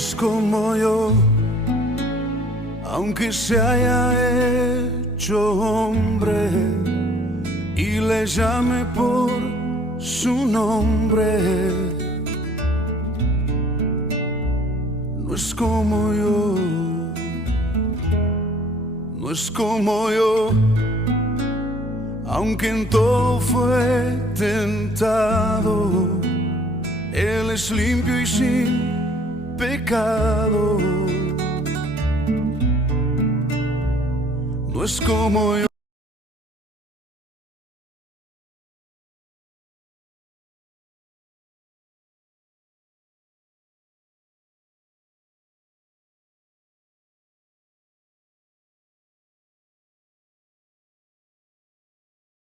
es como yo, aunque se haya hecho hombre y le llame por su nombre. No es como yo, no es como yo, aunque en todo fue tentado. Él es limpio y sin pecado. No es como yo.